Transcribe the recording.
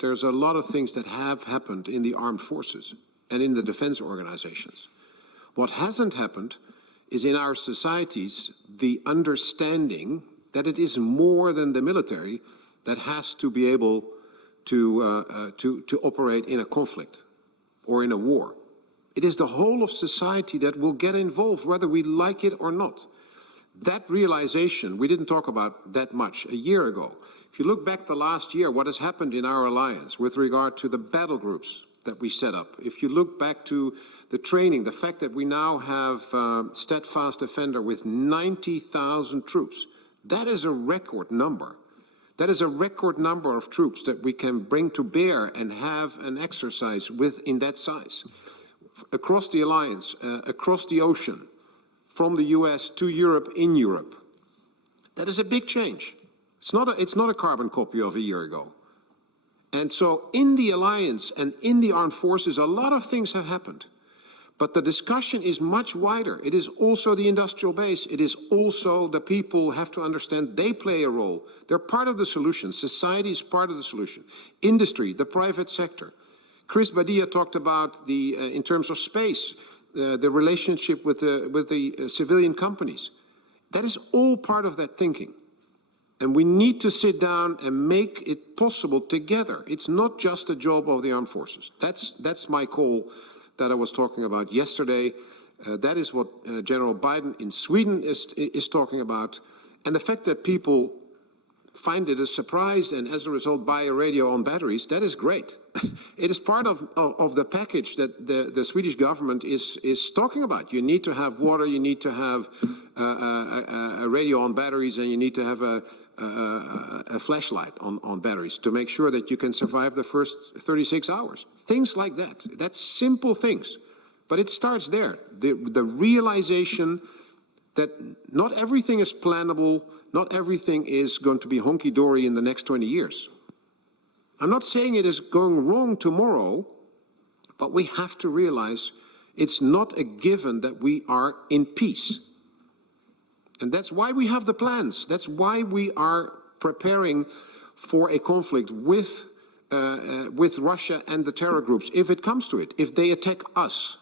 that there's a lot of things that have happened in the armed forces and in the defense organizations. What hasn't happened is in our societies the understanding that it is more than the military that has to be able to operate in a conflict or in a war. It is the whole of society that will get involved, whether we like it or not. That realization, we didn't talk about that much a year ago. If you look back to last year, what has happened in our alliance with regard to the battle groups that we set up, if you look back to the training, the fact that we now have Steadfast Defender with 90,000 troops, that is a record number. That is a record number of troops that we can bring to bear and have an exercise with in that size. Across the alliance, across the ocean, from the US to Europe, in Europe. That is a big change. It's not a carbon copy of a year ago. And so in the alliance and in the armed forces, a lot of things have happened. But the discussion is much wider. It is also the industrial base. It is also the people have to understand they play a role. They're part of the solution. Society is part of the solution. Industry, the private sector. Chris Badia talked about in terms of space, the relationship with the civilian companies. That is all part of that thinking. And we need to sit down and make it possible together. It's not just a job of the armed forces. That's my call that I was talking about yesterday. That is what General Biden in Sweden is talking about. And the fact that people find it a surprise and as a result buy a radio on batteries, that is great. It is part of the package that the Swedish government is talking about. You need to have water, you need to have a radio on batteries, and you need to have a flashlight on batteries to make sure that you can survive the first 36 hours. Things like that. That's simple things. But it starts there. The realization that not everything is plannable, not everything is going to be honky-dory in the next 20 years. I'm not saying it is going wrong tomorrow, but we have to realize it's not a given that we are in peace. And that's why we have the plans. That's why we are preparing for a conflict with Russia and the terror groups, if it comes to it, if they attack us.